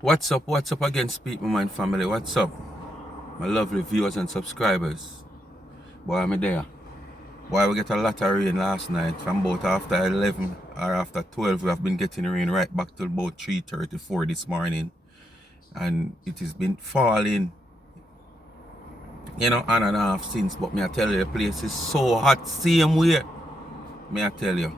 What's up again, Speak My Mind family? What's up? My lovely viewers and subscribers. Boy, I'm there. Boy, we get a lot of rain last night. From about after 11 or after 12, we have been getting rain right back to about 3:34 this morning. And it has been falling, you know, on and off since. But me I tell you, the place is so hot, same way. Me I tell you.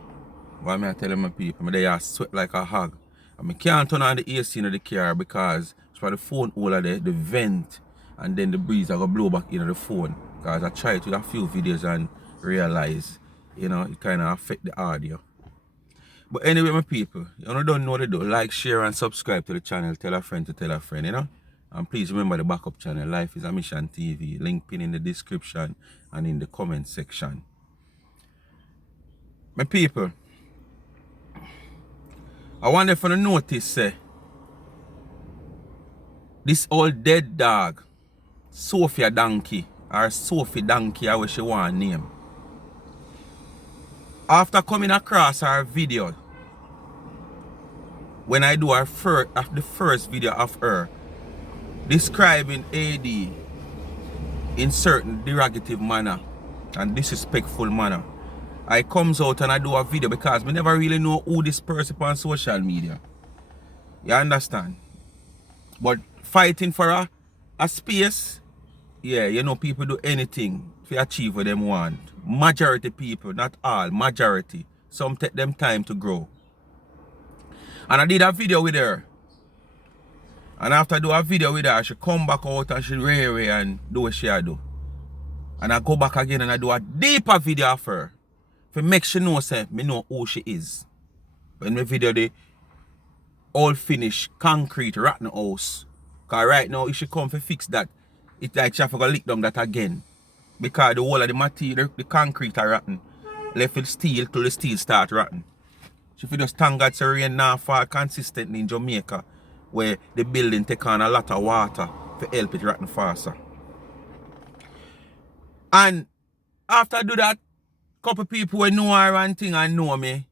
Why me I tell you, my people, me they sweat like a hog. And I can't turn on the AC in the car because it's for the phone holder there, the vent, and then the breeze I go blow back into the phone. Because I tried with a few videos and realize, you know, it kind of affect the audio. But anyway, my people, you don't know what to do. Like, share, and subscribe to the channel. Tell a friend to tell a friend, you know. And please remember the backup channel, Life is a Mission TV. Link pin in the description and in the comment section. My people, I wonder if you notice, this old dead dog, Sofia Donkey, or Sophie Donkey, how she want name. After coming across her video, when I do the first video of her describing AD in certain derogative manner and disrespectful manner, I comes out and I do a video because we never really know who this person on social media. You understand? But fighting for a space, yeah, you know, people do anything to achieve what they want. Majority people, not all, majority. Some take them time to grow. And I did a video with her. And after I do a video with her, she come back out and she ray and do what she do. And I go back again and I do a deeper video of her. To make sure know, say, me know who she is. When my video the all finished concrete rotten house. Because right now if she come to fix that, it's like she have to go lick down that again. Because the whole of the material, the concrete are rotten. Left with steel till the steel start rotten. She feel just thank God so rain now fall consistently in Jamaica, where the building take on a lot of water to help it rotten faster. And after I do that, couple people who know her and thing and know me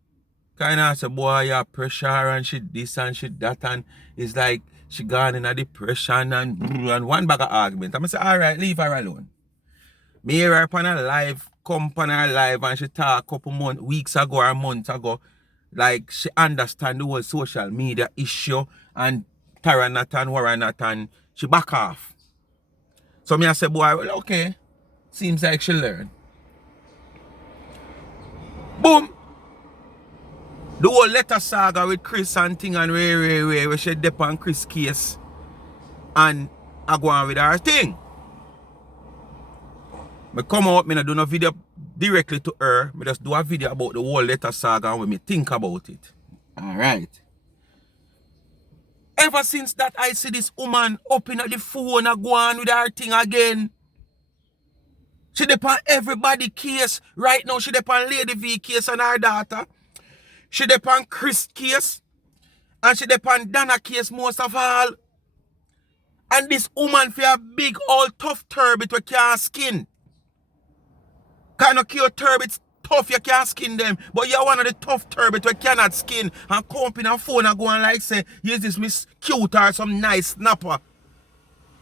kind of say, boy, you have pressure and shit this and shit that, and it's like she gone in a depression and one bag of argument. I'm going to say, alright, leave her alone. Me hear her on a live, come on her live and she talk a couple months, weeks ago or months ago, like she understand the whole social media issue and Taranat and Waranat and she back off. So me I say, boy, well, okay, seems like she learned. Boom! The whole letter saga with Chris and thing and where she dep on Chris case and I go on with her thing. I come out, I do no video directly to her. I just do a video about the whole letter saga and when me think about it. Alright. Ever since that I see this woman up in the phone and go on with her thing again. She depend everybody case. Right now she depend Lady V case and her daughter. She depend Chris case. And she depend Dana case most of all. And this woman for a big old tough turbot we can't skin. Kind of cute turbits tough you can't skin them. But you're one of the tough turbot we cannot skin. And come up in a phone and go and like say, use this miss cute or some nice snapper.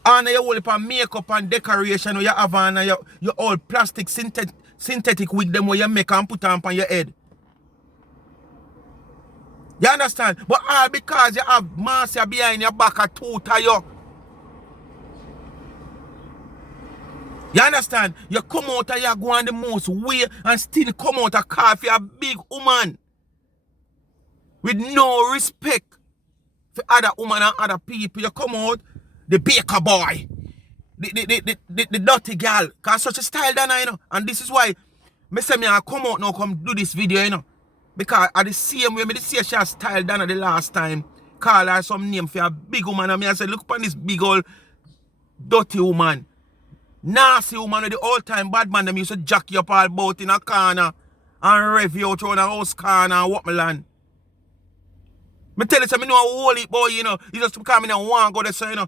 And you hold up makeup and decoration or you have on your old plastic synthetic wig them where you make and put on your head. You understand? But all because you have Marcia behind your back a tutor you. You understand? You come out and you go on the most way and still come out a car for a big woman. With no respect for other women and other people. You come out the baker boy, the dirty girl, cause such a style than I know. And this is why I say I come out now, come do this video, you know. Because at the same way, I see she has style than the last time. Call her some name for a big woman. And I say, look upon this big old dirty woman. Nasty woman with the old time bad man. Them used to jack you up all about in a corner and rev you out around a house corner and walk my land. I tell you, I know a whole heap boy, you know. You just because I don't want to go there, so, you know.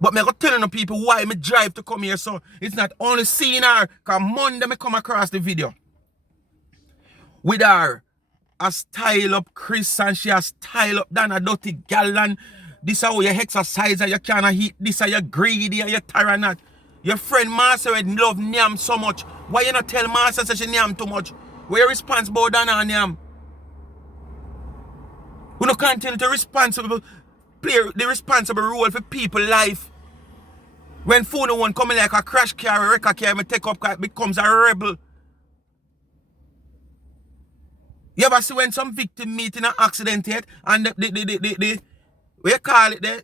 But I go telling the people why I drive to come here, so it's not only seeing her, because Monday I come across the video. with her. I style up Chris and she has style up down a dirty gal and this is how you exercise and you can't eat this and you're greedy and you're tired. Your friend Master would love Nyam so much. Why you not tell Master that she Nyam too much? Where you responsible than her Nyam? We don't continue to play the responsible role for people's life. When phone one coming like a crash car, a wrecker car, me take up car, it becomes a rebel. You ever see when some victim meet in an accident yet and the what you call it there?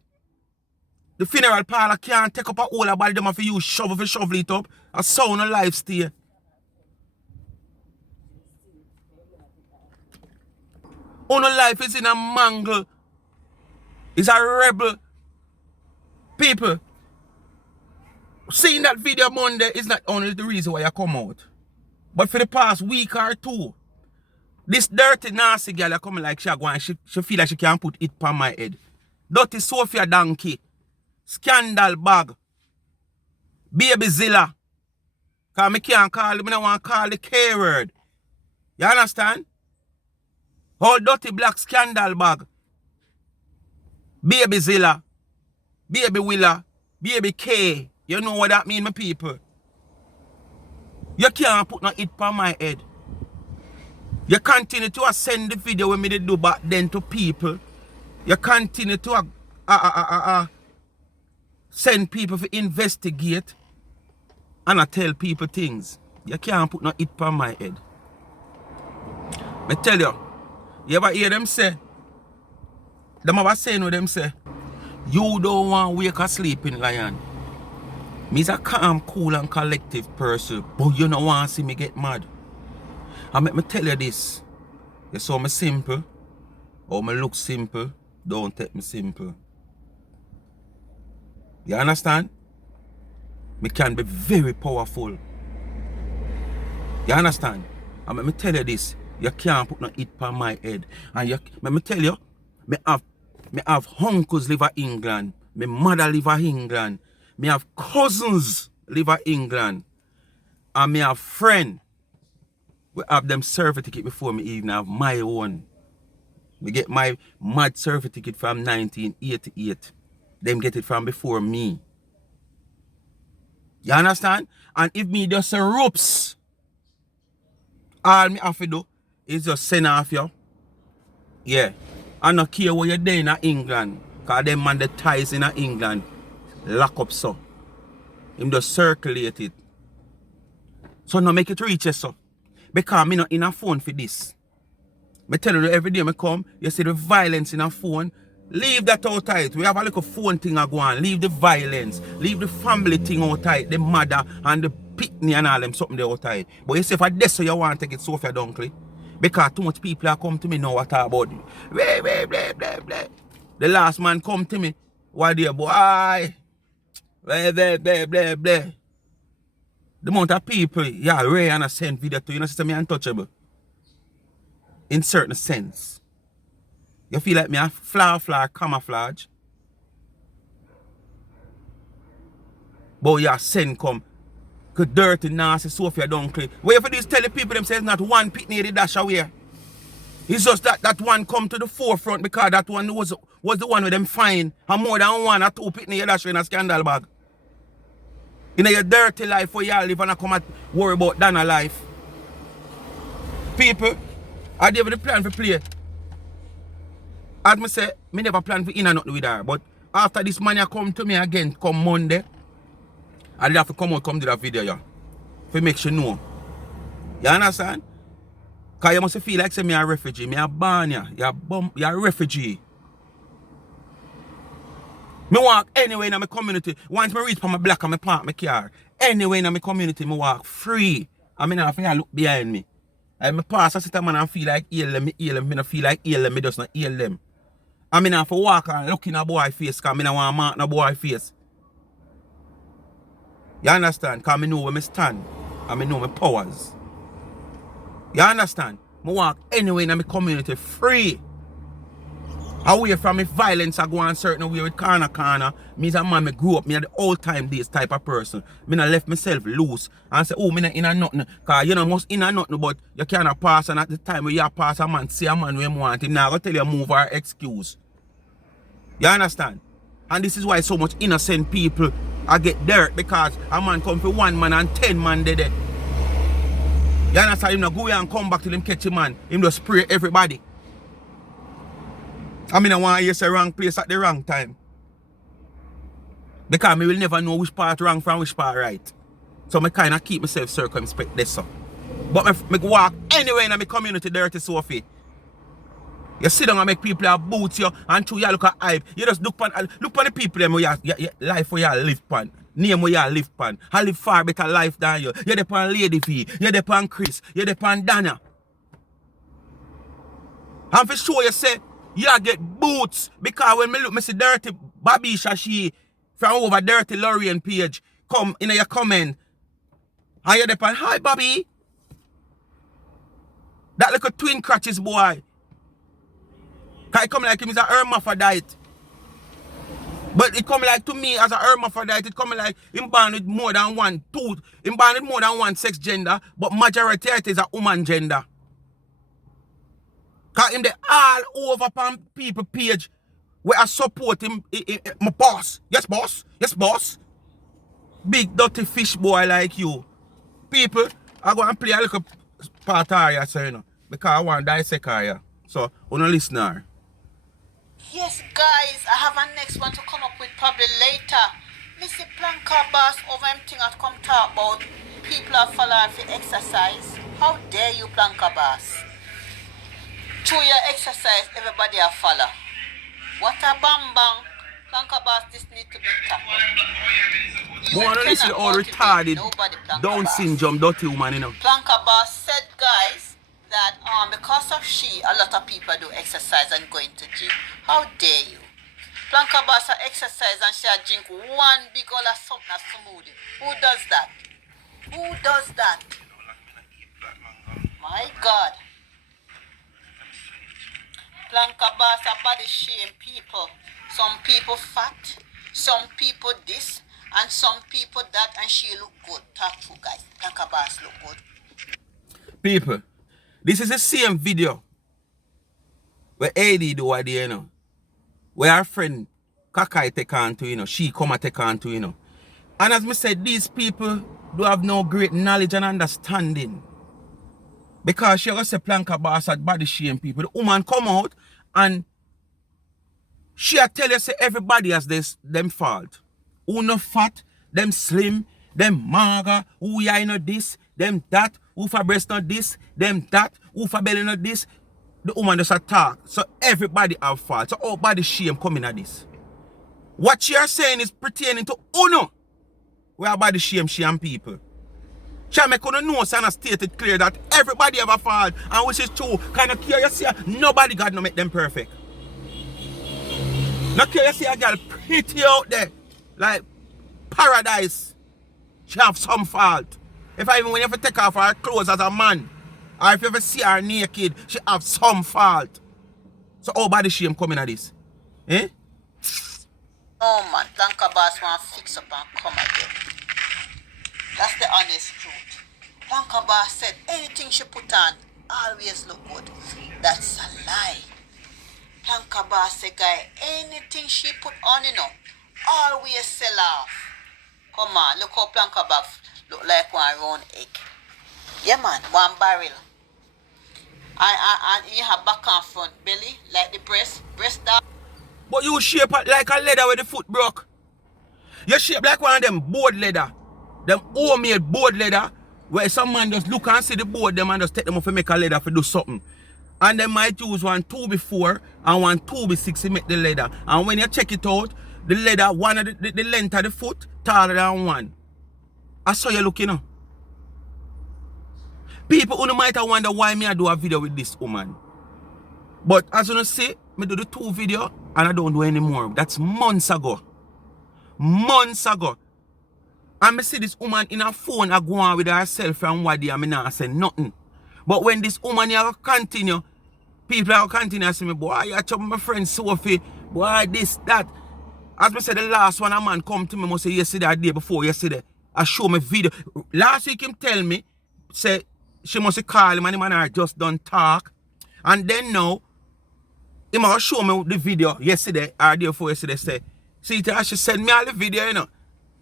The funeral parlor can't take up a whole body them for you shovel it up. A sound of life stay. All life is in a mangle. It's a rebel. People, seeing that video Monday is not only the reason why I come out. But for the past week or two, this dirty nasty girl coming like she feel like she can't put it on my head. Dirty Sofia donkey. Scandal bag. Baby Zilla. Cause me can't call it, I don't want to call the K word. You understand? All dirty black scandal bag. Baby Zilla. Baby Willa. Baby K. You know what that mean, my people? You can't put no it on my head. You continue to send the video when me did do back then to people. You continue to send people to investigate and I tell people things. You can't put no it on my head. I tell you ever hear them say? Them ever saying what them say? You don't want to wake a sleeping lion. Me's a calm, cool and collective person, but you don't want to see me get mad. And let me tell you this. You saw me simple, or me look simple, don't take me simple. You understand? Me can be very powerful. You understand? And let me tell you this. You can't put no it on my head. And let me tell you, me have uncles live in England. My mother live in England. Me have cousins live in England. And me have friends. We have them survey ticket before me even have my own. We get my mad survey ticket from 1988. Them get it from before me. You understand? And if me just say ropes, all me have to do is just send off you. Yeah. I don't care what you're doing in England. Because them man the ties in England lock up so. Him just circulate it. So now make it reach you so. Because me not in a phone for this. I tell you every day I come, you see the violence in a phone. Leave that out tight. We have a little phone thing I go on. Leave the violence. Leave the family thing out tight. The mother and the pitney and all them something there out tight. But you say if I this so you want to take it Sofia Dunkley. Because too much people are come to me now what talk about it. Blah, blah, blah, blah, blah. The last man come to me. What there boy? Blah, blah, blah, blah, blah. The amount of people, yeah, Ray and I send video to you, know, sister, me untouchable. In certain sense. You feel like me a flower camouflage. But yeah, send come. Cause dirty, nasty, Sofia Dunkley. Where you for this tell the people themselves not one pitney the dash away. It's just that one come to the forefront because that one was the one with them fine. And more than one or two pitney dash in a scandal bag. In your dirty life where y'all live and I come and worry about Dana life. People, I never the plan for play. As I say, me never plan for in and nothing with her. But after this man come to me again, come Monday, I'll have to come out, come do that video, yeah. For make sure know. You understand? Because you must feel like say me a refugee. Me a born ya. You a refugee. Me walk anywhere in my community. Once I reach from my block and I park my car. Anywhere in my community, I walk free. I mean, I feel look behind me. And I pass a sit man and feel like heal them. I don't feel like heal them. I just not heal them. I mean, I have to walk and look in a boy face because I don't want to mark no boy face. You understand? Because I know where I stand. And I know my powers. You understand? I walk anywhere in my community free. Away from if violence I go on certain way with corner. Me as a man, me grew up, me at the old time days type of person. Me not left myself loose and say, oh, me not in a nothing. Cause you know, must in a nothing, but you cannot pass, and at the time where you pass a man, see a man where you want him, now I go tell you move or excuse. You understand? And this is why so much innocent people I get dirt, because a man come for 1 man and 10 man dead. You understand? Him not go and come back till him catch a man. Him just spray everybody. I mean, I want you to say wrong place at the wrong time. Because me will never know which part wrong from which part right. So I kind of keep myself circumspect this. So. But me walk anywhere in my community dirty, Sophie. You sit down and make people have boots you and to you look at hype. You just look on the people them where your life where you live pan. Name where you live pan. I live far better life than you. You're the on Lady V. You're the on Chris. You're the on Dana. And for sure you say, you get boots, because when me look, me see dirty Bobby Shashi from over dirty Lorien page come in your comment. And you're the hi Bobby. That little twin crutches boy. Cause it come like him is a hermaphrodite. But it come like to me as a hermaphrodite, it come like him born with more than one tooth. Him born with more than one sex gender, but majority it is a woman gender. Cause him they all over upon people page where I support him, my boss. Yes, boss. Yes, boss. Big dirty fish boy like you. People, I go and play a little part of you, so you know, because I want to dissect you. So, on a listener. Yes, guys, I have a next one to come up with probably later. Missy Planka boss over everything I come talk about. People are following for exercise. How dare you, Planka boss? Through your exercise, everybody are follow. What a bang bang. Planka boss, this need to be tackled. You want to listen to all retarded, Down syndrome, dirty woman, you know. Planka boss said, guys, that because of she, a lot of people do exercise and go into gym. How dare you? Planka boss exercise and she drink one big old of something as smoothie. Who does that? Who does that? My God. Planka boss body shame people. Some people fat, some people this, and some people that, and she look good. Talk to guys. Planka boss look good. People, this is the same video where AD do what you know. Where our friend Kakai take on to, you know, she come and take on to, you know. And as I said, these people do have no great knowledge and understanding. Because she was a Planka boss at body shame people. The woman come out and she tell you say everybody has them fault. Who no fat, them slim, them mager, who ya know this, them that, who for breast not this, them that, who for belly not this. The woman just attack. So everybody have fault. So all body shame coming at this. What she are saying is pertaining to Uno. Where body shame people. She make you know and stated clear that everybody have a fault, and which is true. Kind of care you see nobody God no make them perfect. Not care you see a girl pretty out there. Like paradise. She have some fault. If I even when you have to take off her clothes as a man, or if you ever see her naked, she have some fault. So all body shame coming at this. Eh? Oh man, Planka boss want to fix up and come again. That's the honest truth. Planka boss said anything she put on always look good. That's a lie. Planka boss said, guy, anything she put on, you know, always sell off. Come on, look how Planka boss look like one round egg. Yeah man, one barrel. And you have back and front belly, like the breast down. But you shape like a leather with the foot broke. You shape like one of them board leather. Them homemade board leather. Where some man just look and see the board them and just take them off and make a leather for do something. And they might use one 2x4 and one 2x6 to make the leather. And when you check it out, the leather, one of the length of the foot, taller than one. I saw you looking now. People who might have wonder why me I do a video with this woman. But as you see, me do the 2 video and I don't do anymore. That's months ago. Months ago. And me see this woman in her phone I go on with herself and what and me not say nothing. But when this woman here continue People are continue to say me, boy, you trouble my friend Sophie, boy, this, that. As I said, the last one a man come to me, must say yesterday or day before yesterday. I show me video. Last week him tell me, say, she must call him and him and I just done talk. And then now, he must show me the video yesterday or day before yesterday, say, see, she send me all the video, you know.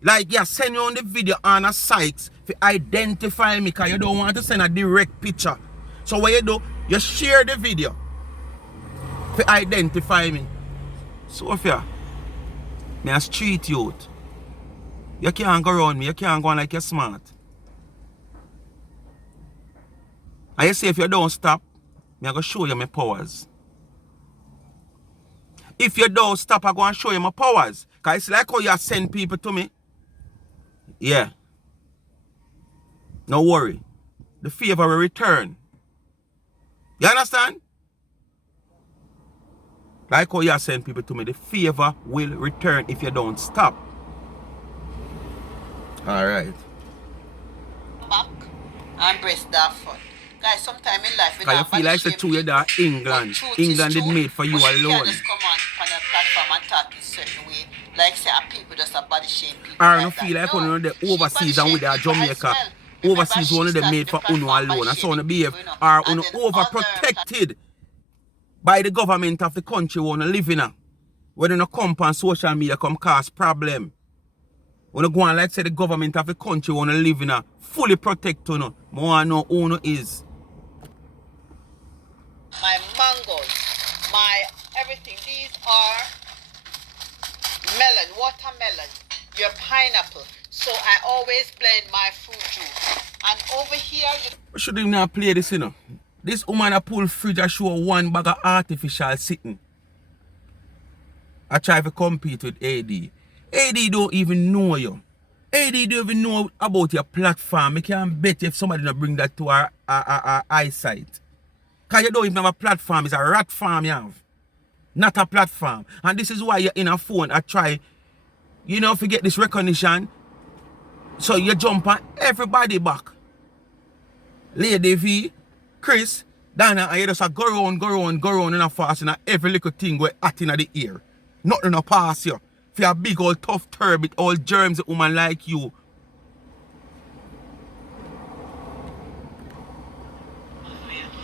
Like, yeah, send you on the video on a site to identify me, because you don't want to send a direct picture. So what you do, you share the video to identify me. Sofia, me a street youth. You can't go around me, you can't go on like you're smart. And you say if you don't stop, I'm going to show you my powers. If you don't stop, I'm going to show you my powers. Because it's like how you send people to me. Yeah. No worry. The favor will return. You understand? Like how you send people to me, the favor will return if you don't stop. Alright. Back and breast that front. Guys, sometime in life, you feel like the two of that England. England is made for you alone. You can't just come on your platform and talk in a certain way. Like say people just a body shame people. I don't feel like one of the overseas and with their Jamaica. Overseas one of them made for Uno alone. That's how they behave. Are Uno overprotected by the government of the country we live in. When you come on social media come cause problem. When you go on like say the government of the country we live in fully protect Uno. More know who Uno is. My mangoes, my everything. These are melon, watermelon, your pineapple. So I always blend my fruit juice. And over here, we shouldn't even have play this, you know. This woman a pull fridge and show one bag of artificial sitting. I try to compete with AD. AD don't even know you. AD don't even know about your platform. I can't bet if somebody not bring that to our eyesight. Because you don't even have a platform. It's a rat farm you have. Not a platform. And this is why you're in a phone. I try, you know, forget this recognition. So you jump on everybody back. Lady V, Chris, Dana, and you just go around and a fast in every little thing where at in the ear. Nothing to pass you. For a big old tough turbid, all germs a woman like you.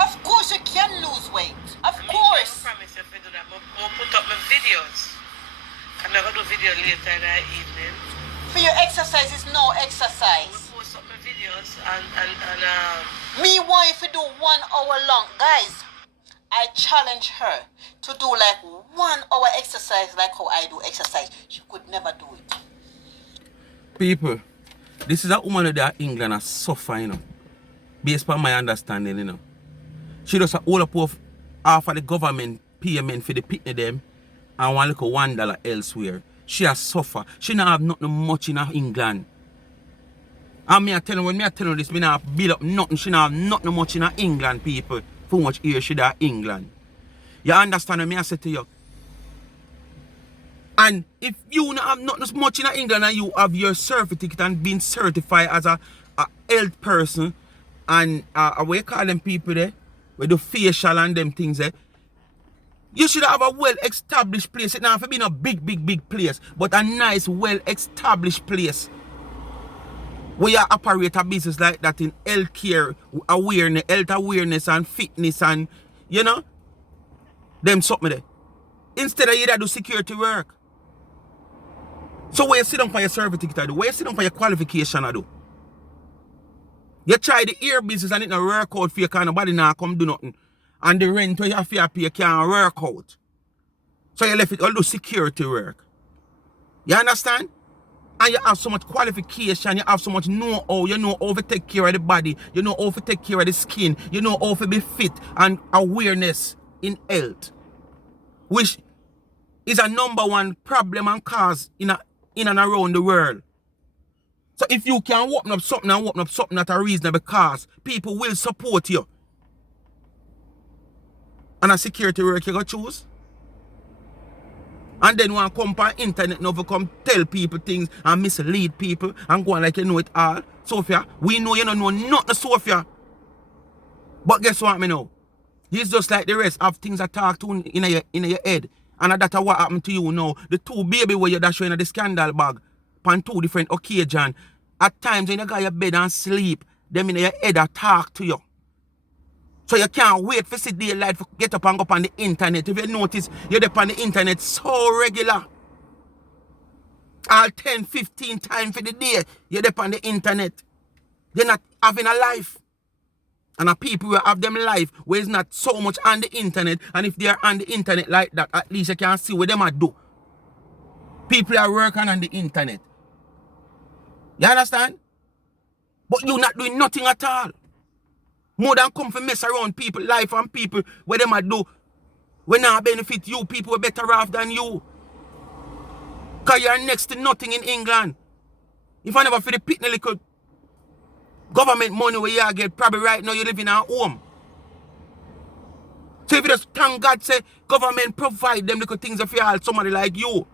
of course you can lose weight. Of course. I promise if I do that, I'll put up my videos. I'm going to do video later in the evening. For your exercise is no exercise. I'll post up my videos and Me want if you do 1 hour long. Guys, I challenge her to do like 1 hour exercise like how I do exercise. She could never do it. People, this is a woman that England has suffer, you know. Based on my understanding, you know. She does all up of half of the government payment for the pitney them and one little $1 elsewhere. She has suffer. She not have nothing much in England. And me I tell you, when me I tell you this, me not have build up nothing. She not have nothing much in England, people. For much here she da England. You understand what me I say to you? And if you not have nothing much in England and you have your certificate and been certified as a health person and what you call them people there, with the facial and them things there, you should have a well-established place. It not have to be a big place, but a nice, well-established place where you operate a business like that in healthcare awareness, health awareness and fitness and, you know, them something there. Instead of you that do security work. So where you sit down for your certificate I do? Where you sit down for your qualification I do? You try the ear business and it not work out for you because nobody now come do nothing. And the rent where you have to pay can't work out. So you left it all do security work. You understand? And you have so much qualification, you have so much know-how, you know how to take care of the body, you know how to take care of the skin, you know how to be fit and awareness in health. Which is a #1 problem and cause in and around the world. So if you can open up something at a reasonable cost, people will support you. And a security work you go choose. And then one come on internet now to come tell people things and mislead people and go on like you know it all. Sofia, we know you don't know nothing, Sofia. But guess what me know? He's just like the rest of things that talk to in your head. And that's what happened to you now. The two baby where you dash in the scandal bag on 2 different occasions. At times when you go to your bed and sleep, them in your head that talk to you. So you can't wait for see daylight to get up and go up on the internet. If you notice, you're up on the internet so regular. All 10, 15 times for the day, you're up on the internet. You're not having a life. And the people who have them life where it's not so much on the internet. And if they are on the internet like that, at least you can see what them are do. People are working on the internet. You understand? But you're not doing nothing at all. More than come for mess around people life and people where them are do. When not benefit you, people are better off than you. Because you're next to nothing in England. If I never for the pitney little government money where you get, probably right now you live in a home. So if you just thank God say government provide them little things for you, somebody like you.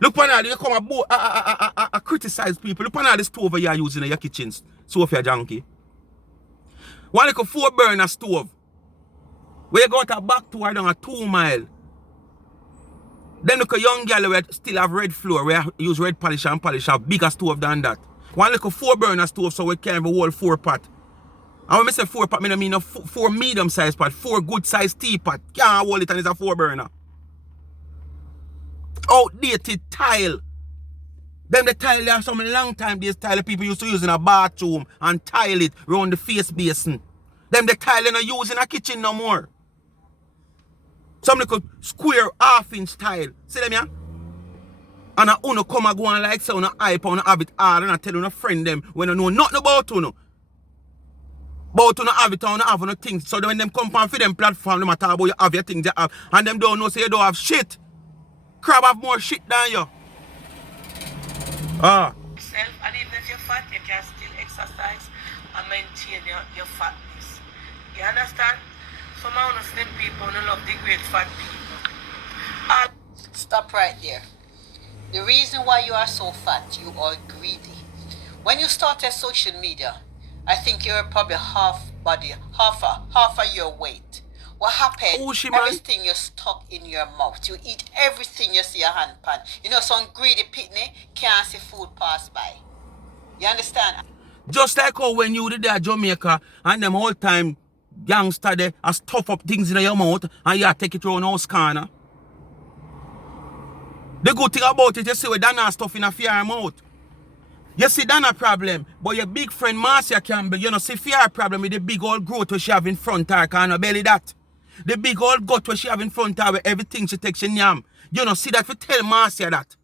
Look on all you come and criticize people. Look on all the stove you're using in your kitchens, Sofia Junkie. One little 4-burner stove. Where you go to back to down a 2 mile. Then look a young girl who still have red floor, where use red polish and polish have bigger stove than that. One little 4-burner stove so we can have a whole 4 pot. And when I say 4 pot, I mean a 4 medium size pot, 4 good size teapot. Can't hold it and it's a 4-burner. Outdated tile. Them the tile there some long time these tile people used to use in a bathroom and tile it around the face basin. Them the tile they not use in a kitchen no more. Some little square half-inch tile. See them yeah? And a uno come and go on like so, uno hype and have it hard and I tell uno friend them when you know nothing about uno. But uno have it and uno have uno things. So when them come on for them platform, them talk about you have your things you have. And them don't know say you don't have shit. Crab have more shit than you. Self, and even if you're fat, you can still exercise and maintain your fatness. You understand? Some of the slim people don't love the great fat people. Stop right there. The reason why you are so fat, you are greedy. When you started social media, I think you're probably half of your weight. What happened? Everything you stuck in your mouth. You eat everything you see your hand pan. You know, some greedy pitney can't see food pass by. You understand? Just like how when you did that Jamaica and them whole time gangster there and stuff up things in your mouth and you take it around house corner. The good thing about it, you see, we don't have stuff in a fear mouth. You see, that's a problem. But your big friend Marcia Campbell, you know, see fear problem with the big old growth where she have in front of her, can you belly that? The big old gut where she have in front of her, where everything she takes in yam. You know, see that for tell Marcia that.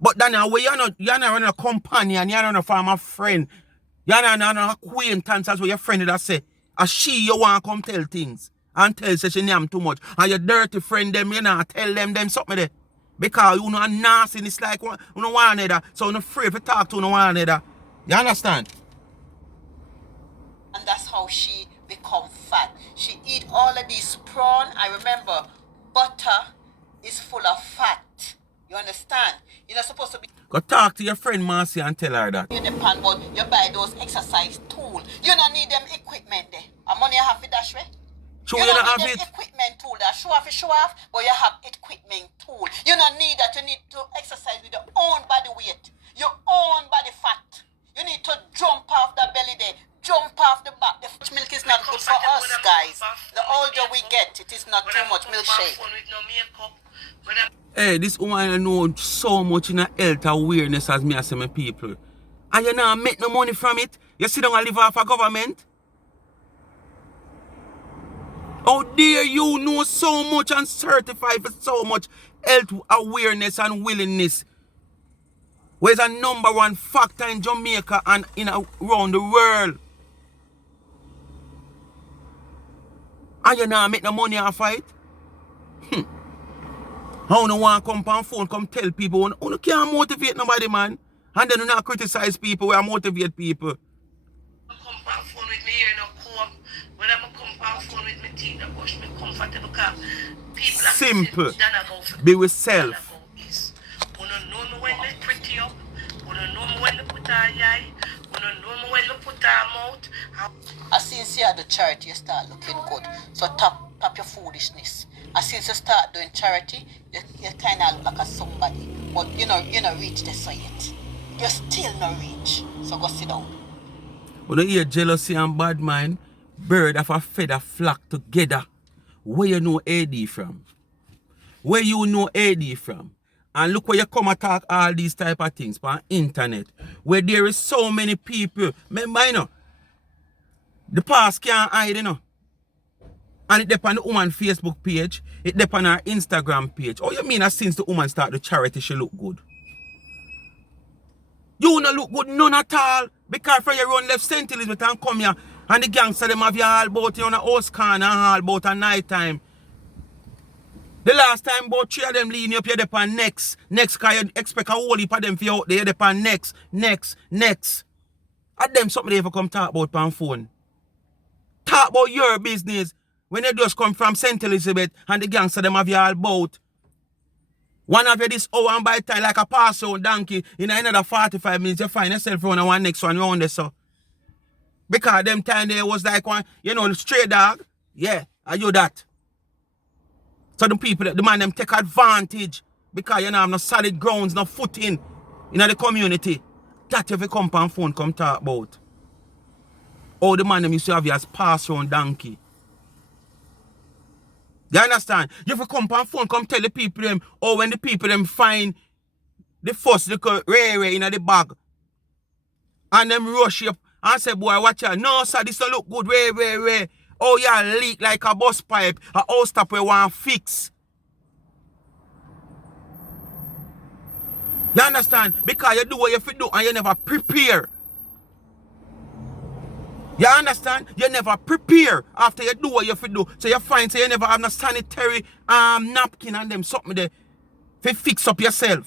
But then you're not a companion, you're not a former friend. You're not an acquaintance as what your friend that say. As she you want to come tell things. And tell say she yam too much. And your dirty friend them, you know, tell them something there. Because you know nasty, it's like you know one another. So you're afraid to talk to one another. You understand? And that's how she become fat. She eat all of these prawn. I remember butter is full of fat. You understand? You're not supposed to be. Go talk to your friend Marcy and tell her that. You depend, but you buy those exercise tools. You don't need them equipment there. And money you have for dash way. So you you don't have need them it. equipment tool that show off, but you have equipment tool. You don't need that. You need to exercise with your own body weight, your own body fat. You need to jump off the belly there, jump off the back. The fresh milk is not good for us, guys. The older we get, it is not too much milkshake. Hey, this woman know so much in her health awareness as me as my people. And you not make no money from it. You sit down and live off a government. How dare you know so much and certify for so much health awareness and willingness? Where's a #1 factor in Jamaica and around the world? And you not make no money off it? How no one come on phone, come tell people, you can't motivate nobody, man. And then you not criticize people, we motivate people. Come on phone with me here, no come. When I'm come on phone with me teeth, that wash me comfortable because people are simple. Be with self. You don't know me when they pretty up. You don't know me when they put her eye. You don't know me when they put her mouth. As since you do charity, you start looking good. So tap your foolishness. And since you start doing charity, you kind of look like a somebody. But you know reach the so yet. You still no reach. So go sit down. When you hear jealousy and bad mind, bird of a feather flock together. Where you know AD from? Where you know AD from? And look where you come and talk all these type of things on internet. Where there is so many people. Remember, you know, the past can't hide, you know. And it depends on the woman Facebook page. It depends on her Instagram page. Oh, you mean that since the woman start the charity, she look good? You don't look good none at all. Because for your own left St. Elizabeth and come here. And the gangster them have you all about you on a house corner and all about at night time. The last time about 3 of them lean you up, you're there on next. Next, because you expect a whole heap of them for you out there. You're there on next. And them something they ever come talk about on phone. Talk about your business. When they just come from St. Elizabeth and the gangster them have you all about. One of you this hour and by time like a pass on donkey. In another 45 minutes, you find yourself on one next one round there, so. Because them time there was like one, you know, stray dog. Yeah, are you that? So the people, the man them take advantage because you know have no solid grounds, no footing in the community. That if you come on phone, come talk about. Oh, the man them used to have you as pass around donkey. You understand? You have to come on phone, come tell the people them, or when the people them find the first little rare in the bag and them rush up and say, boy, watch out. No, sir, this don't look good, rare. Oh, yeah, leak like a bus pipe. A house top we want fix. You understand? Because you do what you have to do and you never prepare. You understand? You never prepare after you do what you have to do. So you find so you never have no sanitary napkin and them something there to fix up yourself.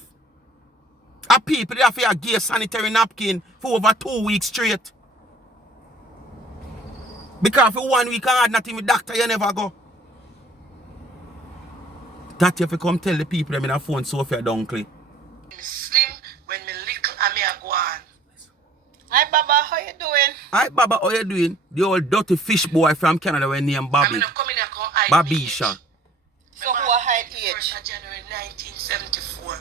A people they have to get a sanitary napkin for over 2 weeks straight. Because for 1 week I had nothing with doctor, you never go. That you have to come tell the people them in a phone, Sofia Dunkley. Slim when me little and me a go on. Hi Baba, how you doing? Hi Baba, how you doing? The old dirty fish boy from Canada when named Bobby. Babisha. So who are hide age? 1st of January 1974.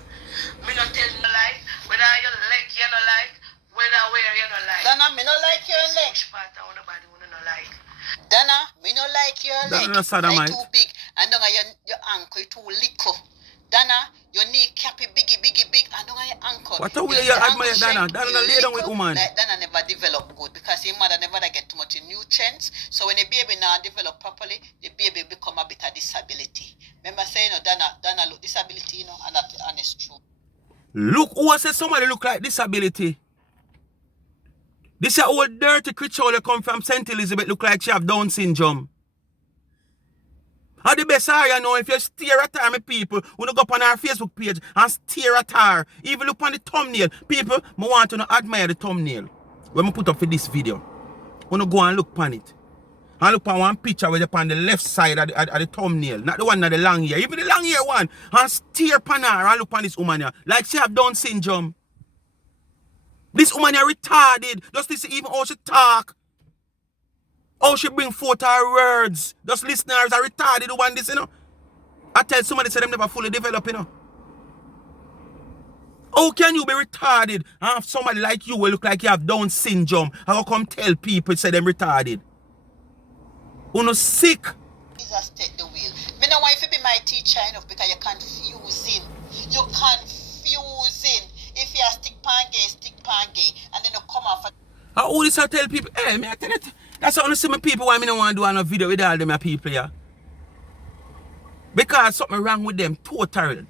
Me not tell no like, whether you like you no like, whether where you no like. Dana, me no like your leg. Which part of nobody wanna no like. Dana, me no like your leg. Dana sodomite. Too big. And don't your ankle too little. Dana, your knee cappy big, and don't your ankle. What a way you admire Dana? Dana lay down with woman. Like Dana never develop good because his mother never get too much nutrients. So when the baby now develop properly, the baby become a bit of disability. Remember saying, Dana look disability, you know, and that's the honest truth. Look who said somebody look like disability. This is old dirty creature that come from St. Elizabeth look like she have Down syndrome. And the best area now, if you stare at her, my people, when you go up on our Facebook page and stare at her, even look on the thumbnail. People, I want to admire the thumbnail when I put up for this video. When you go and look on it. And look on one picture where you're on the left side of the thumbnail. Not the one that the long hair. Even the long hair one. And stare upon her and look on this woman here. Like she have Down syndrome. This woman here retarded. Just listen even how she talk. How she bring forth her words. Just listeners are retarded who want this, you know. I tell somebody say them never fully develop, you know. How can you be retarded and have somebody like you will look like you have Down syndrome? How come tell people say them retarded? You know sick. Jesus take the wheel. Me don't want you to be my teacher enough because you're confusing. You're confusing. If you stick pan gay, and then you come off. How all this I tell people, hey, me I tell it. That's how I see my people why me don't want to do a video with all them people here. Because something wrong with them, totally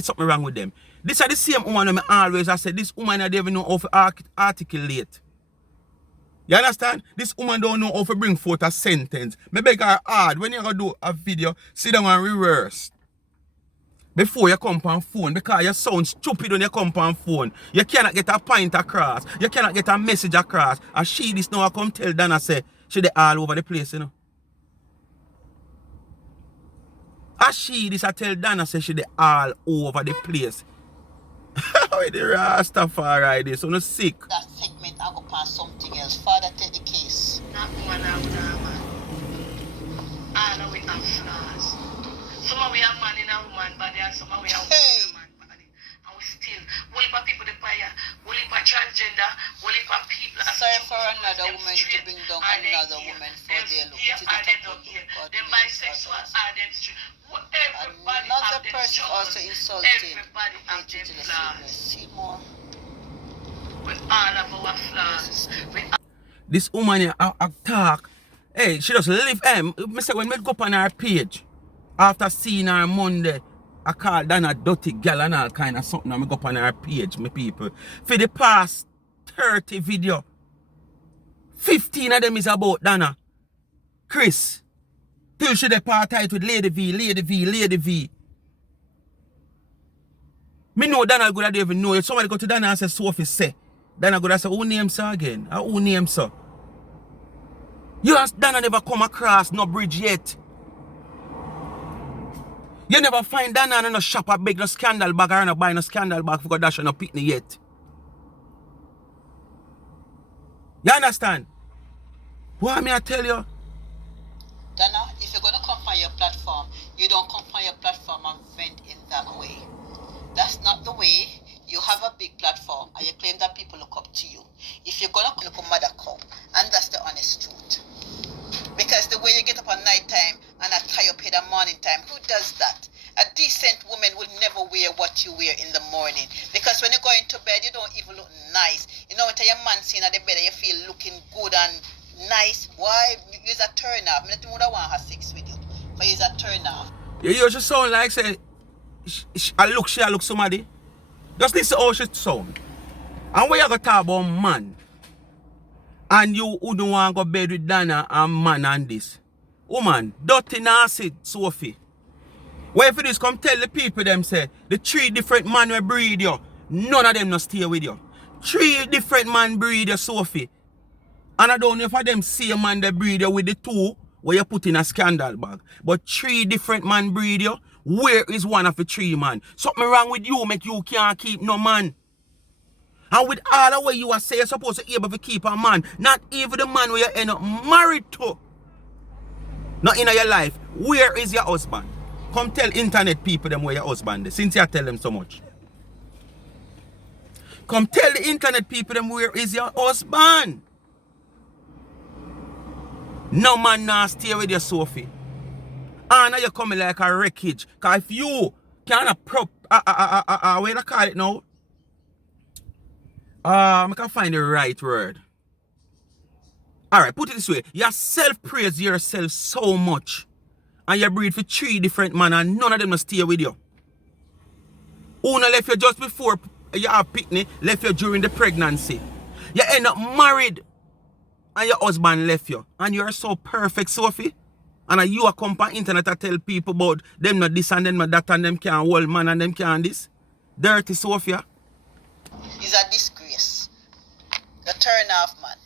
something wrong with them. This is the same woman that I always I said, this woman I don't even know how to articulate. You understand? This woman don't know how to bring forth a sentence. Me beg her hard, when you go do a video, sit down and reverse. Before you come on phone, because you sound stupid when you come on phone. You cannot get a point across. You cannot get a message across. And she this now I come tell Dana say, she they all over the place, you know. And she this I tell Dana say she they all over the place. How the Rastafari this? So no sick. That segment I go pass something else. Father take the case. Not woman after a man. All of we have flaws. Some of we are man in a woman body and some of we are woman in a man body. And we still, whole heap of people the fire, whole heap of transgender, whole heap of people. Sorry for another woman to bring down another woman for their look. It is not a good look. Them bisexual are them straight. Everybody Another have them person struggles. also insulted. Everybody have them flaws. See more. With all of our flaws. This woman here, I talk. Hey, she just live. Me say when me go up on her page, after seeing her Monday, I call Dana dirty girl and all kind of something. And me go up on her page, my people. For the past 30 video, 15 of them is about Dana. Chris. Till she dey part-tight with Lady V, Lady V, Lady V. Me know Dana good at even know. If somebody go to Dana and say Sophie say, Dana good at say, who names her again? Who names her? You ask Dana never come across no bridge yet. You never find Dana in no shop a big no scandal bag or no buy no scandal bag for dash no pitney yet. You understand? What me I tell you? Dana, if you're gonna come on your platform, you don't come on your platform and vent in that way. That's not the way. You have a big platform and you claim that people look up to you. If you're gonna look a mother cow, and that's the honest truth. Because the way you get up at night time and I tie up in the morning time, who does that? A decent woman will never wear what you wear in the morning. Because when you go into bed, you don't even look nice. You know, when your man sitting at the bed, you feel looking good and nice. Why? You's a turn off. I don't want to have sex with you. But you's a turn off. You just sound like say, I look somebody. Just listen how she sound. And when you go talk about man, and you who don't want to go bed with Dana and man and this. Woman, dirty nasty Sophie. Where for this come tell the people them say, the 3 different man will breed you. None of them no stay with you. 3 different man breed you, Sophie. And I don't know if of them see a man that breed you with the 2 where you put in a scandal bag. But 3 different man breed you. Where is one of the 3 man? Something wrong with you make you can't keep no man. And with all the way you are saying you're supposed to be able to keep a man, not even the man where you end up married to. Not in your life. Where is your husband? Come tell internet people them where your husband is, since you tell them so much. Come tell the internet people them where is your husband. No man now stay with your Sophie. And now you're coming like a wreckage. Because if you cannot what do you call it now? I can find the right word. Alright, put it this way. You self-praise yourself so much. And you breed for 3 different men and none of them will stay with you. Una left you just before you have pitney, left you during the pregnancy. You end up married and your husband left you. And you're so perfect, Sophie. And you are come on internet and tell people about them not this and them not that and them can't hold man and them can't this. Dirty Sophia. It's a disgrace. The turn off, man.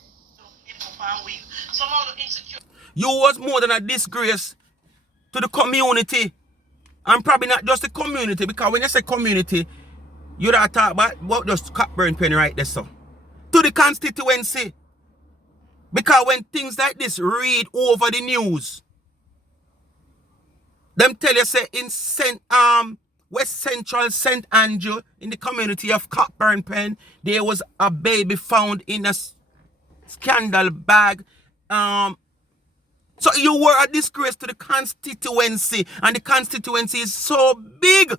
You was more than a disgrace to the community. And probably not just the community, because when you say community, you don't talk about just Cockburn Pen right there, so. To the constituency. Because when things like this read over the news, them tell you say in West Central St. Andrew, in the community of Cockburn Pen, there was a baby found in a scandal bag. So you were a disgrace to the constituency, and the constituency is so big.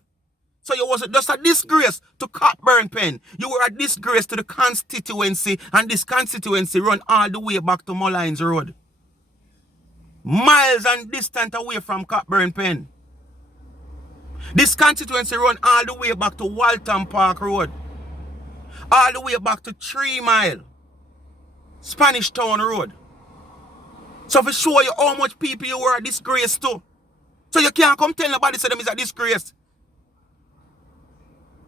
So you wasn't just a disgrace to Cockburn Pen. You were a disgrace to the constituency, and this constituency run all the way back to Mullines Road. Miles and distant away from Cockburn Pen. This constituency run all the way back to Walton Park Road. All the way back to 3 Mile. Spanish Town Road. So for show you how much people you were a disgrace to. So you can't come tell nobody say them is a disgrace.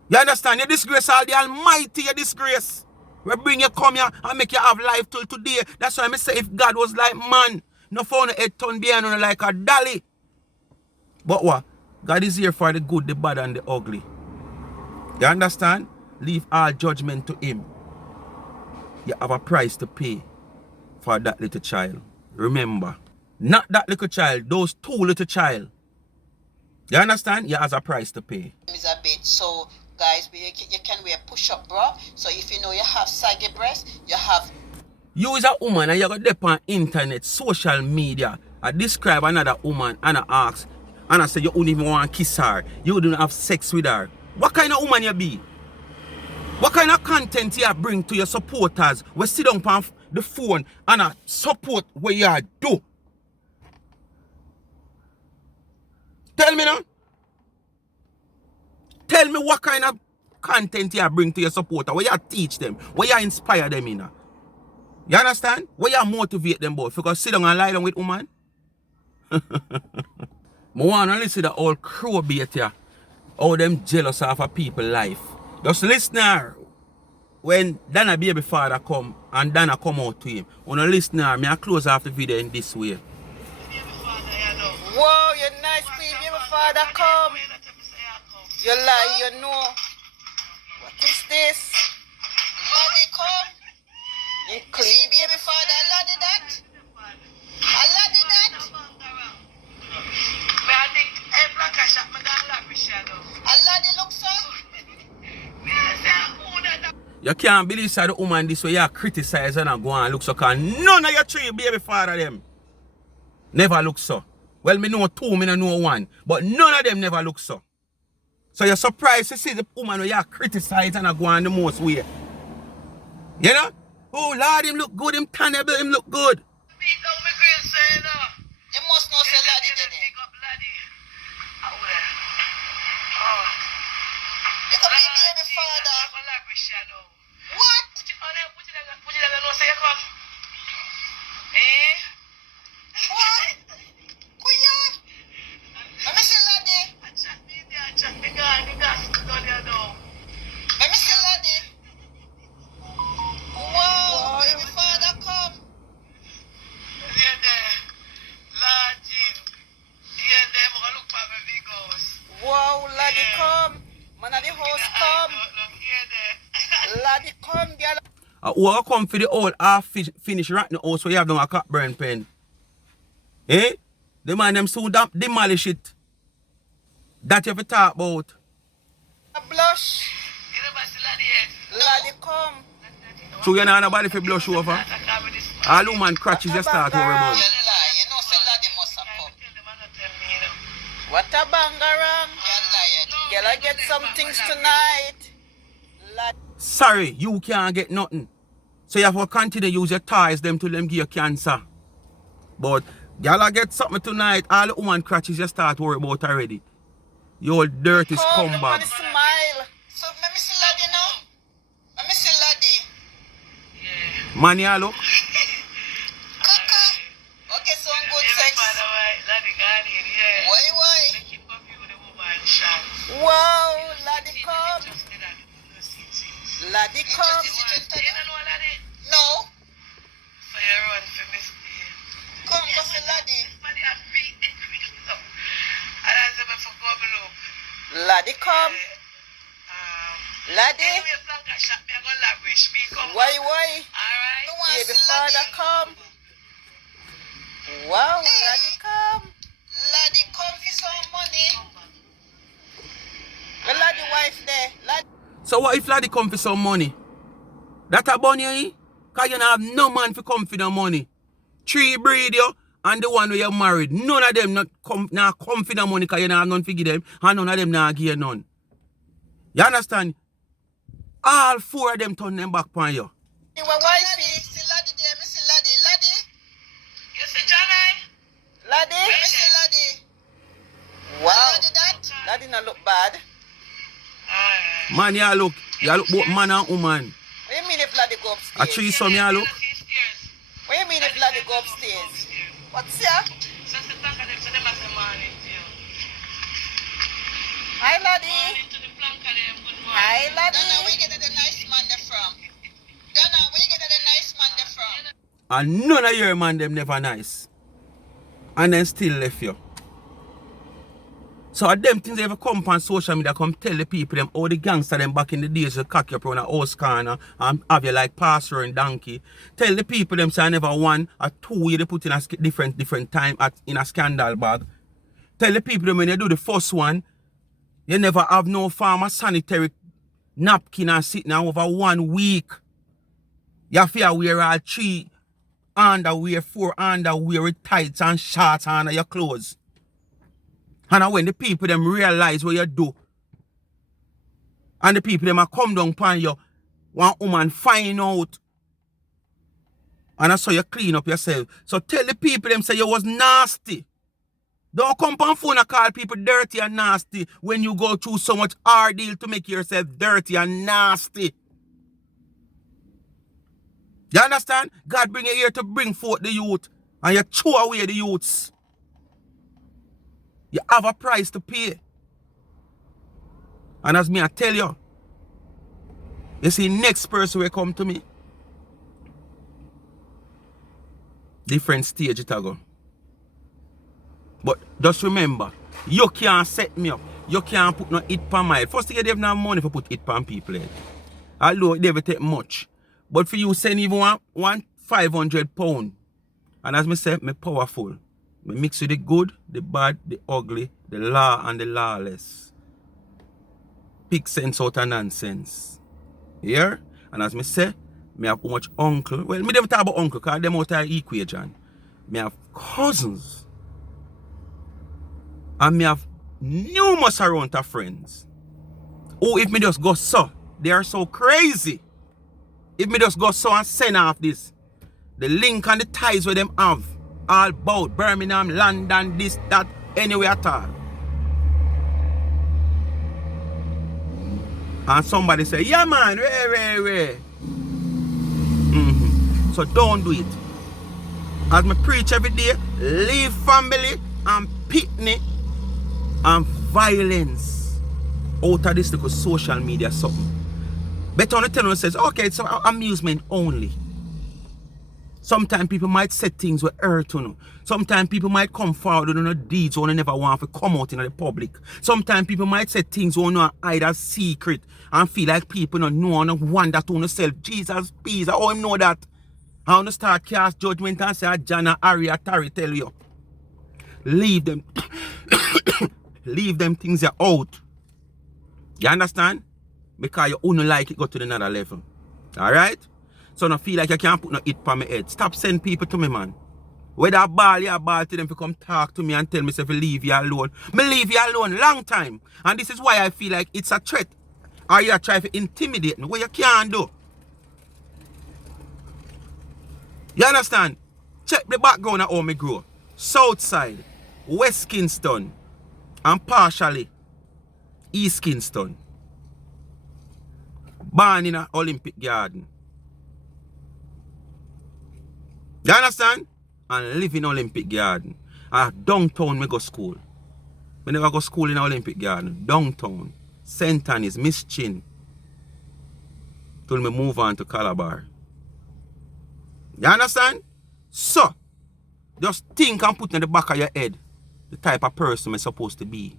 You understand? You disgrace all the Almighty, you disgrace. We bring you come here and make you have life till today. That's why I say if God was like man, no found a head turn behind you like a dolly. But what? God is here for the good, the bad, and the ugly. You understand? Leave all judgment to him. You have a price to pay for that little child. Remember, not that little child, those 2 little child. You understand? You has a price to pay. Is a bit. So guys, you can wear push-up bra. So if you know you have saggy breast, you have. You is a woman and you go dep on internet, social media, I describe another woman and I ask, and I say you wouldn't even want to kiss her, you wouldn't have sex with her. What kind of woman you be? What kind of content you bring to your supporters? We sit down on the phone and I support what you do. Tell me now. Tell me what kind of content you bring to your supporter, what you teach them, what you inspire them in. You understand? What you motivate them both? Because sit down and lie down with woman. I want to listen to the old crow bait here. How them jealous of a people's life. Just listen here. When Dana baby father come and Dana come out to him. When I listen here, I close off the video in this way. Whoa, you're nice, baby father come. You lie, you know. What is this? Laddie come. You clean baby father, laddie that. I laddie that. I laddie look so. You can't believe that the woman this way you criticize and go and look so, cause none of your 3 baby father them never look so. Well, me know 2, me know 1. But none of them never look so. So you're surprised to see the woman where you criticize and go on the most way. You know? Oh Lord, him look good, him tannable, him look good. You must know say laddie did it. You could be baby father. What? What? Kuya? Let me see laddie. Let me see laddie. Wow, baby father come. Wow, laddie come. Man of the house come. Laddie come, girl. Who come for the old half finish rotten house where you have them a cat burn pen? Eh? The man them soon demolish it. That you have to talk about. A blush. Laddie come. So you know nobody for blush over? All woman crutches just start worry about. You lie. You know say laddie must have come. What a bangarang. You lie. Girl, I get some things tonight. Laddie. Sorry, you can't get nothing. So you have to continue to use your ties them till them give you cancer. But y'all get something tonight, all the woman crutches you start worry about already. You old dirty scumbag. Smile. So let me see laddie now. Let me see laddie. Yeah. Man, you look. Kaka. Okay, so I'm good sex. Why? Wow, laddie come. Laddie come. No. So you run for me. Come, go see laddie. Laddie come. Laddie. Why? Baby father come. Wow, laddie come. Laddie come for some money. Well, laddie wife there. Laddie. So what if laddie come for some money? That a bunny, eh? Cause you don't have no man for come for the money. 3 breed you and the one where you're married. None of them not come for the money cause you don't have none to give them and none of them not give you none. You understand? All 4 of them turn them back on you. You were wifey. See laddie there, me see laddie. Laddie. You see Johnny? Laddie. Me see laddie. Wow. Laddie that? Laddie not look bad. Man, you look both man and woman. What you mean if laddie go upstairs? A 3 you look. What you mean if laddie go upstairs? What's that? Hi laddie. Hi laddie. Dana, where you get the nice man there from? Dana, where you get the nice man there from? And none of your man them never nice. And then still left you. So them things ever come on social media, come tell the people them all the gangster them back in the days will cock you up on a house corner and have you like pastor and donkey. Tell the people them say I never one or two you they put in a different time in a scandal bag. Tell the people them when you do the first one, you never have no farmer sanitary napkin and sitting over 1 week. You have to wear all 3 underwear, 4 underwear with tights and shorts under your clothes. And when the people them realize what you do, and the people them a come down upon you, one woman find out, and that's how you clean up yourself. So tell the people them say you was nasty. Don't come on phone and call people dirty and nasty when you go through so much ordeal to make yourself dirty and nasty. You understand? God bring you here to bring forth the youth, and you throw away the youths. You have a price to pay. And as me I tell you, you see next person will come to me, different stage it go. But just remember, you can't set me up. You can't put no hit on my head. First thing you have no money for put hit on people head. Although they never take much. But for you send even one £500. And as me say, me powerful. Me mix with the good, the bad, the ugly, the law and the lawless. Pick sense out of nonsense. Yeah? And as me say, me have how much uncle. Well, me never talk about uncle because them out of equation. Me have cousins. And me have numerous amount of friends. Oh, if me just go so, they are so crazy. If me just go so and send off this, the link and the ties where them have, all about Birmingham, London, this, that, anywhere at all. And somebody say, yeah man, way. So don't do it. As me preach every day, leave family and picnic and violence out of this little social media something. Better on the tell says, okay, it's amusement only. Sometimes people might say things with hurt on you. Sometimes people might come forward with no deeds or never want to come out in the public. Sometimes people might say things or no hide as secret and feel like people don't know and wonder to themselves, Jesus, please, I want to know that. I want to start cast judgment and say, Jana, Ari, Atari tell you. Leave them. Leave them things out. You understand? Because you only like it go to another level. Alright? So don't feel like you can't put no hit on my head. Stop sending people to me, man. Whether I ball, you ball to them to come talk to me and tell me if you leave you alone. Me leave you alone long time. And this is why I feel like it's a threat. Or you try to intimidate me. What you can't do. You understand? Check the background of how me grow. Southside, West Kingston, and partially East Kingston. Born in an Olympic Garden. You understand? And live in Olympic Garden. Downtown me go school. Me never go school in Olympic Garden. Downtown. St. Anne's, Miss Chin. Till me move on to Calabar. You understand? So, just think and put in the back of your head the type of person I'm supposed to be.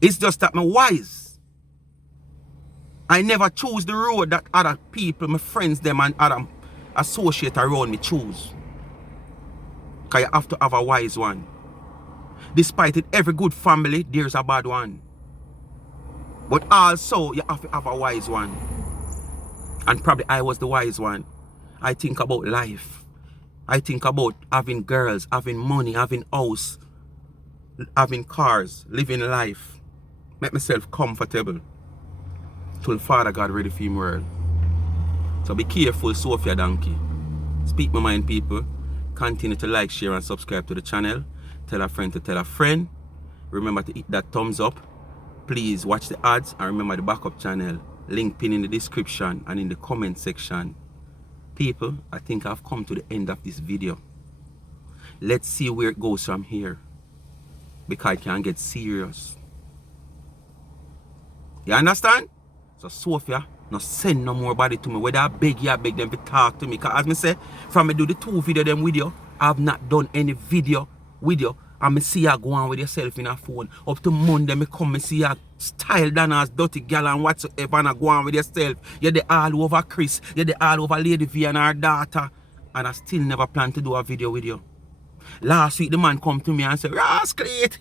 It's just that I'm wise. I never choose the road that other people, my friends, them and other associates around me choose. Because you have to have a wise one. Despite it, every good family, there's a bad one. But also, you have to have a wise one. And probably I was the wise one. I think about life. I think about having girls, having money, having house, having cars, living life. Make myself comfortable. Till Father God ready for him world. So be careful, Sofia donkey. Speak my mind, people. Continue to like, share and subscribe to the channel. Tell a friend to tell a friend. Remember to hit that thumbs up. Please watch the ads and remember the backup channel. Link pin in the description and in the comment section. People, I think I've come to the end of this video. Let's see where it goes from here. Because it can get serious. You understand? So Sofia, no send no more body to me. Whether I beg you, I beg them to talk to me. Because as me say, from me do the 2 video them with you, I have not done any video with you And me see you go on with yourself in a phone. Up to Monday, me come, me see you style down as dirty girl and whatsoever and go on with yourself. You're the all over Chris. You're the all over Lady V and her daughter. And I still never plan to do a video with you. Last week, the man come to me and said, Rascalate,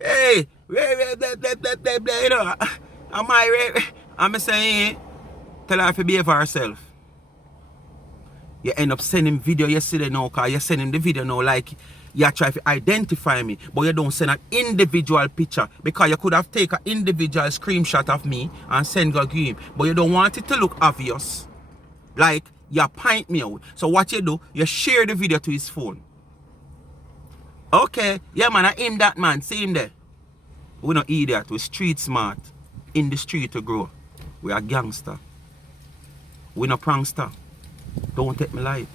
hey, you know, am I right? I'm saying, tell her to behave herself. You end up sending video yesterday now, because you're sending the video now like you try to identify me, but you don't send an individual picture, because you could have taken an individual screenshot of me and send a game, but you don't want it to look obvious. Like you point me out. So what you do, you share the video to his phone. Okay, yeah man, I aim that man, see him there. We're not idiot, we're street smart. In the street to grow. We're a gangster. We're not prankster. Don't take me light.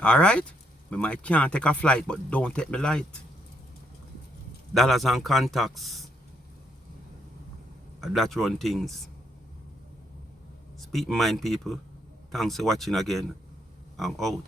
Alright? Me might can't take a flight, but don't take me light. Dollars and contacts. That run things. Speak mind, people. Thanks for watching again. I'm out.